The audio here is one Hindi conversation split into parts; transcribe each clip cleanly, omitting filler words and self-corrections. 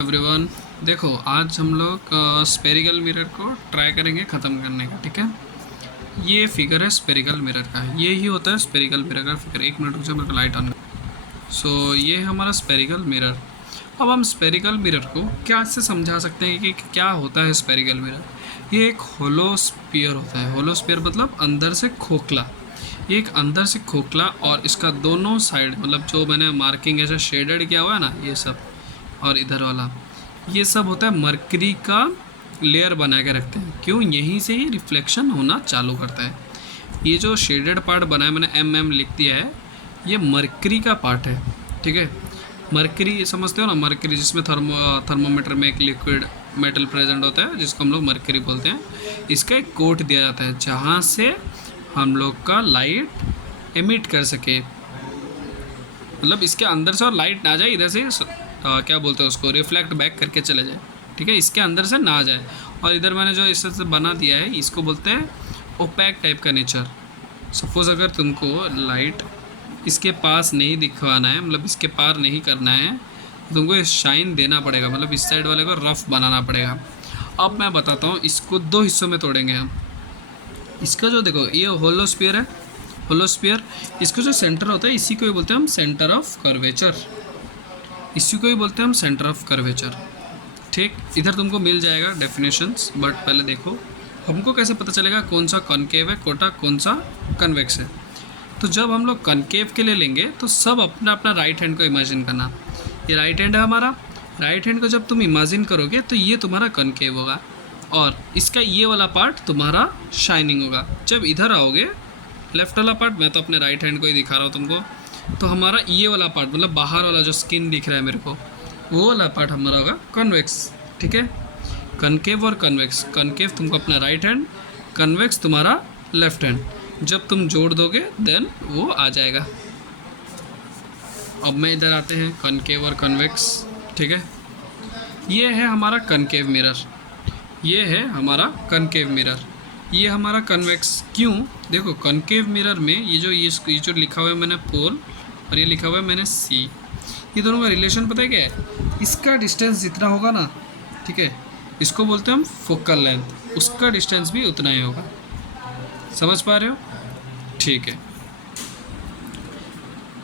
एवरीवन, देखो आज हम लोग स्पेरिकल मिरर को ट्राई करेंगे ख़त्म करने का। ठीक है, ये फिगर है स्पेरिकल मिरर का, ये ही होता है स्पेरिकल मिरर का फिगर। एक मिनट रुक जाओ, मेरे को लाइट ऑन। सो ये है हमारा स्पेरिकल मिरर। अब हम स्पेरिकल मिरर को क्या से समझा सकते हैं कि क्या होता है स्पेरिकल मिरर। ये एक होलो स्फीयर होता है। होलो स्फीयर मतलब अंदर से खोखला। ये एक अंदर से खोखला और इसका दोनों साइड मतलब जो मैंने मार्किंग ऐसे शेडेड किया हुआ है ना, ये सब और इधर वाला, ये सब होता है मरकरी का लेयर बना के रखते हैं। क्यों? यहीं से ही रिफ्लेक्शन होना चालू करता है। ये जो शेडेड पार्ट बना है, मैंने एम लिख दिया है, ये मरकरी का पार्ट है। ठीक है, मरकरी समझते हो ना, मरकरी जिसमें थर्मोमीटर में एक लिक्विड मेटल प्रेजेंट होता है जिसको हम लोग मरकरी बोलते हैं। इसका एक कोट दिया जाता है जहाँ से हम लोग का लाइट एमिट कर सके, मतलब इसके अंदर से और लाइट ना जाए, इधर से क्या बोलते हैं उसको, रिफ्लेक्ट बैक करके चले जाए। ठीक है, इसके अंदर से ना जाए। और इधर मैंने जो इस तरह से बना दिया है, इसको बोलते हैं ओपैक टाइप का नेचर। सपोज़ अगर तुमको लाइट इसके पास नहीं दिखवाना है, मतलब इसके पार नहीं करना है, तो तुमको शाइन देना पड़ेगा, मतलब इस साइड वाले को रफ बनाना पड़ेगा। अब मैं बताता हूँ, इसको दो हिस्सों में तोड़ेंगे हम। इसका जो देखो, ये होलो स्फीयर है, होलो स्फीयर, इसका जो सेंटर होता है इसी को ही बोलते हैं हम सेंटर ऑफ कर्वेचर। इसी को ही बोलते हैं हम सेंटर ऑफ कर्वेचर। ठीक, इधर तुमको मिल जाएगा डेफिनेशंस, बट पहले देखो हमको कैसे पता चलेगा कौन सा कॉनकेव है, कौन सा कन्वेक्स है। तो जब हम लोग कॉनकेव के लिए लेंगे तो सब अपना अपना राइट हैंड को इमेजिन करना। ये राइट हैंड है हमारा, राइट हैंड को जब तुम इमेजिन करोगे तो ये तुम्हारा कॉनकेव होगा और इसका ये वाला पार्ट तुम्हारा शाइनिंग होगा। जब इधर आओगे लेफ्ट वाला पार्ट, मैं तो अपने राइट हैंड को ही दिखा रहा हूँ तुमको, तो हमारा ये वाला पार्ट मतलब बाहर वाला जो स्किन दिख रहा है मेरे को, वो वाला पार्ट हमारा होगा कन्वेक्स। ठीक है, कनकेव और कन्वेक्स। कनकेव तुमको अपना राइट हैंड, कन्वेक्स तुम्हारा लेफ्ट हैंड। जब तुम जोड़ दोगे देन वो आ जाएगा। अब मैं इधर आते हैं कनकेव और कन्वेक्स। ठीक है, ये है हमारा कनकेव मिरर, ये है हमारा कनकेव मिरर, ये हमारा कन्वेक्स। क्यों? देखो कनकेव मिरर में ये जो लिखा हुआ है मैंने पोल और ये लिखा हुआ है मैंने सी, ये दोनों का रिलेशन पता है क्या है? इसका डिस्टेंस जितना होगा ना, ठीक है, इसको बोलते हैं हम फोकल लेंथ, उसका डिस्टेंस भी उतना ही होगा। समझ पा रहे हो? ठीक है,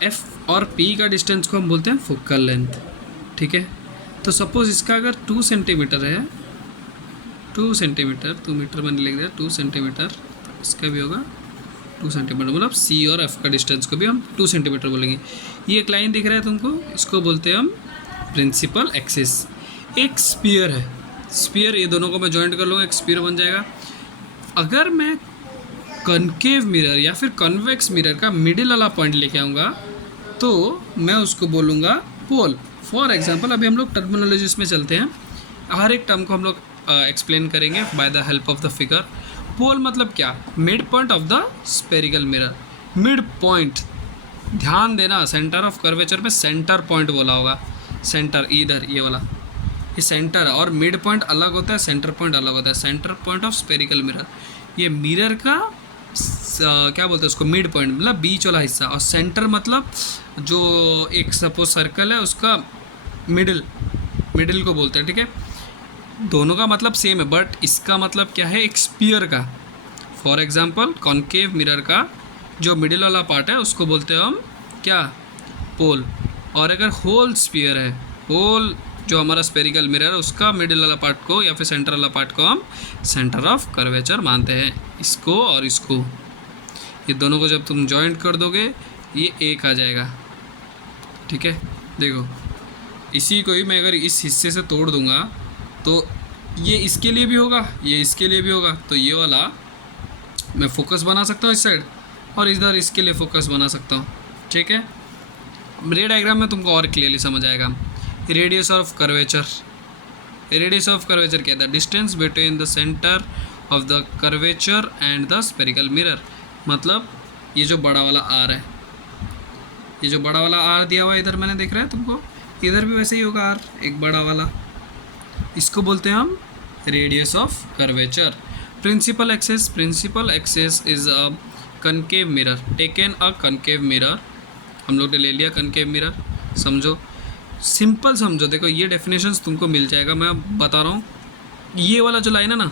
एफ और पी का डिस्टेंस को हम बोलते हैं फोकल लेंथ। ठीक है, तो सपोज इसका अगर 2 सेंटीमीटर है, 2 सेंटीमीटर, 2 मीटर मैंने लिख दिया, 2 सेंटीमीटर, इसका भी होगा 2 सेंटीमीटर, मतलब सी और एफ का डिस्टेंस को भी हम 2 सेंटीमीटर बोलेंगे। ये एक लाइन दिख रहा है तुमको, इसको बोलते हैं हम प्रिंसिपल एक्सिस। एक स्पीयर है, स्पीयर, ये दोनों को मैं जॉइंट कर लूँगा, एक स्पीयर बन जाएगा। अगर मैं कनकेव मिरर या फिर कन्वेक्स मिरर का मिडिल वाला पॉइंट लेके आऊँगा तो मैं उसको बोलूँगा पोल। फॉर एग्जाम्पल, अभी हम लोग टर्मिनोलॉजीज में चलते हैं, हर एक टर्म को हम लोग एक्सप्लेन करेंगे by the help of the figure. Pole मतलब क्या? Mid point of the spherical mirror. Mid point, ध्यान देना, सेंटर ऑफ कर्वेचर में सेंटर पॉइंट बोला होगा। सेंटर इधर ये वाला, ये सेंटर, और मिड पॉइंट अलग होता है, सेंटर पॉइंट अलग होता है। Centre point of spherical mirror, ये मिरर का क्या बोलते हैं उसको, मिड पॉइंट मतलब बीच वाला हिस्सा, और सेंटर मतलब जो एक सपोज सर्कल है उसका मिडिल को बोलते हैं। ठीक है, दोनों का मतलब सेम है, बट इसका मतलब क्या है, एक स्पीयर का। फॉर एग्जांपल कॉनकेव मिरर का जो मिडिल वाला पार्ट है उसको बोलते हैं हम क्या, पोल। और अगर होल स्पीयर है, होल जो हमारा स्पेरिकल मिरर है, उसका मिडिल वाला पार्ट को या फिर सेंटर वाला पार्ट को हम सेंटर ऑफ कर्वेचर मानते हैं। इसको और इसको, ये दोनों को जब तुम जॉइंट कर दोगे ये एक आ जाएगा। ठीक है, देखो इसी को ही मैं अगर इस हिस्से से तोड़ दूंगा तो ये इसके लिए भी होगा, ये इसके लिए भी होगा, तो ये वाला मैं फोकस बना सकता हूँ इस साइड, और इधर इसके लिए फोकस बना सकता हूँ। ठीक है, रे डायग्राम में तुमको और क्लियरली समझ आएगा। Radius of curvature, radius of curvature क्या था? Distance between the centre of the curvature and the spherical mirror. मतलब ये जो बड़ा वाला आर है, ये जो बड़ा वाला आर दिया हुआ है इधर मैंने, दिख रहा है तुमको, इधर भी वैसे ही होगा आर, एक बड़ा वाला, इसको बोलते हैं हम radius of curvature. Principal axis is a concave mirror, taken a concave mirror, हम लोग ने ले लिया कनकेव मिरर, समझो। सिंपल समझो, देखो ये डेफिनेशंस तुमको मिल जाएगा, मैं बता रहा हूँ। ये वाला जो लाइन है ना,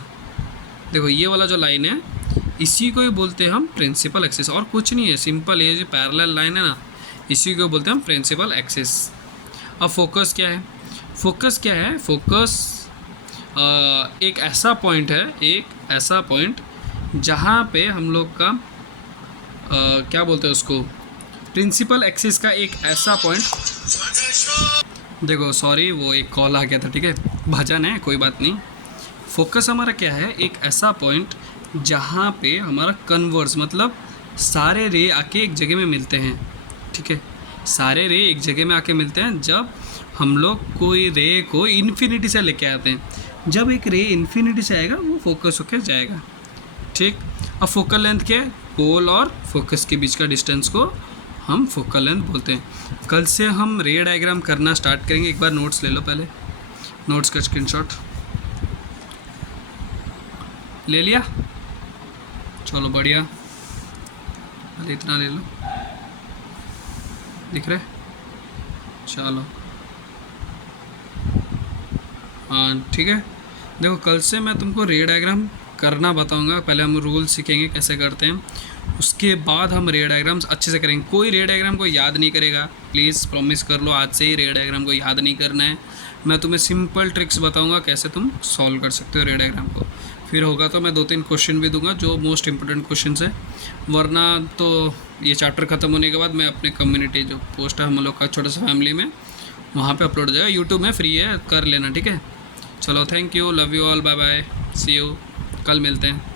देखो ये वाला जो लाइन है, इसी को ही बोलते हैं हम प्रिंसिपल एक्सिस, और कुछ नहीं है, सिंपल ये जो पैरेलल लाइन है ना, इसी को बोलते हैं हम प्रिंसिपल एक्सिस। अब फोकस क्या है? फोकस क्या है? फोकस एक ऐसा पॉइंट है, एक ऐसा पॉइंट जहाँ पे हम लोग का क्या बोलते हैं उसको, प्रिंसिपल एक्सिस का एक ऐसा पॉइंट। देखो सॉरी, वो एक कॉल आ गया था, ठीक है, भजन है, कोई बात नहीं। फोकस हमारा क्या है? एक ऐसा पॉइंट जहाँ पे हमारा कन्वर्स, मतलब सारे रे आके एक जगह में मिलते हैं, ठीक है, सारे रे एक जगह में आके मिलते हैं जब हम लोग कोई रे को इन्फिनिटी से लेके आते हैं। जब एक रे इन्फिनिटी से आएगा वो फोकस होकर जाएगा, ठीक। अब फोकल लेंथ क्या है? पोल और फोकस के बीच का डिस्टेंस को हम फोकल लेंथ बोलते हैं। कल से हम रे डायग्राम करना स्टार्ट करेंगे। एक बार नोट्स ले लो, पहले नोट्स का स्क्रीनशॉट ले लिया, चलो बढ़िया, पहले इतना ले लो, दिख रहे, चलो हाँ ठीक है। देखो कल से मैं तुमको रे डायग्राम करना बताऊंगा। पहले हम रूल सीखेंगे कैसे करते हैं, उसके बाद हम रे डायग्राम्स अच्छे से करेंगे। कोई रे डायग्राम को याद नहीं करेगा, प्लीज़ प्रॉमिस कर लो आज से ही रे डायग्राम को याद नहीं करना है। मैं तुम्हें सिंपल ट्रिक्स बताऊंगा कैसे तुम सॉल्व कर सकते हो रे डायग्राम को। फिर होगा तो मैं 2-3 क्वेश्चन भी दूंगा जो मोस्ट इंपॉर्टेंट क्वेश्चन है, वरना तो ये चैप्टर ख़त्म होने के बाद मैं अपने कम्युनिटी जो पोस्ट है हम लोग का छोटा सा फैमिली में, वहाँ पे अपलोड हो जाएगा, यूट्यूब में फ्री है, कर लेना, ठीक है। चलो thank you, love you all, bye bye, see you, कल मिलते हैं।